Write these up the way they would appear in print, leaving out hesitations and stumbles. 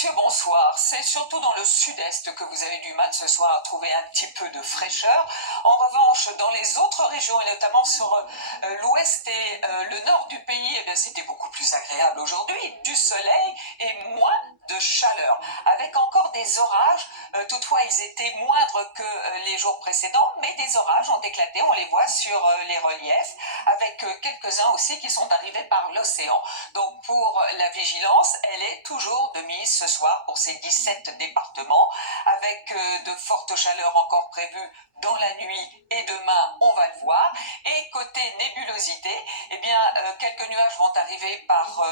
Monsieur, bonsoir. C'est surtout dans le sud-est que vous avez du mal ce soir à trouver un petit peu de fraîcheur. En revanche, dans les autres régions, et notamment sur l'ouest et le nord du pays, eh bien, c'était beaucoup plus agréable aujourd'hui. Du soleil et moins de chaleur, avec encore des orages. Toutefois, ils étaient moindres que les jours précédents, mais des orages ont éclaté, on les voit sur les reliefs, avec quelques-uns aussi qui sont arrivés par l'océan. Donc pour la vigilance, elle est toujours de mise ce soir pour ces 17 départements, avec de fortes chaleurs encore prévues dans la nuit et demain, on va le voir. Et côté nébulosité, eh bien, quelques nuages vont arriver par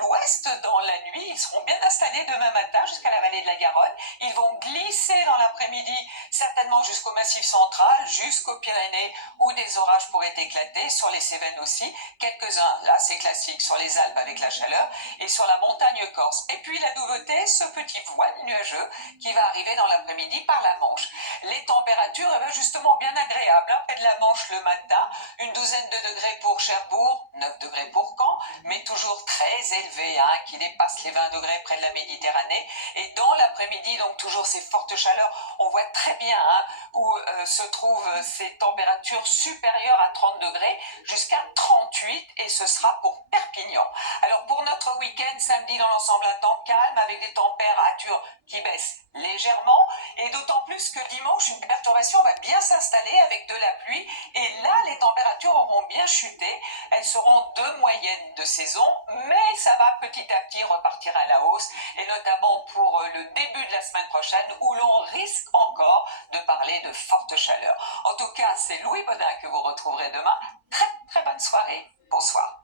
l'ouest dans la nuit. Ils seront bien installés demain matin jusqu'à la vallée de la Garonne. Ils vont glisser dans l'après-midi, certainement jusqu'au Massif central, jusqu'aux Pyrénées, où des orages pourraient éclater, sur les Cévennes aussi. Quelques-uns, là c'est classique, sur les Alpes avec la chaleur, et sur la montagne corse. Et puis la nouveauté, ce petit voile nuageux qui va arriver dans l'après-midi par la Manche. Les températures, eh bien, justement bien agréables, hein, près de la Manche le matin, une douzaine de degrés pour Cherbourg, 9 degrés pour Caen, mais toujours très élevé, hein, qui dépasse les 20 degrés près de la Méditerranée. Et dans l'après-midi, donc toujours ces fortes chaleurs, on voit très bien hein, où se trouvent ces températures supérieures à 30 degrés, jusqu'à 38, et ce sera pour Perpignan. Alors pour notre week-end, samedi dans l'ensemble un temps calme, avec des températures qui baissent légèrement, et d'autant plus que dimanche, une perturbation va bien s'installer avec de la pluie, et là, les températures auront bien chuté. Elles seront de moyenne de saison, mais ça va petit à petit repartir à la hausse, et notamment pour le début de la semaine prochaine, où l'on risque encore de parler de forte chaleur. En tout cas, c'est Louis Baudin que vous retrouverez demain. Très très bonne soirée. Bonsoir.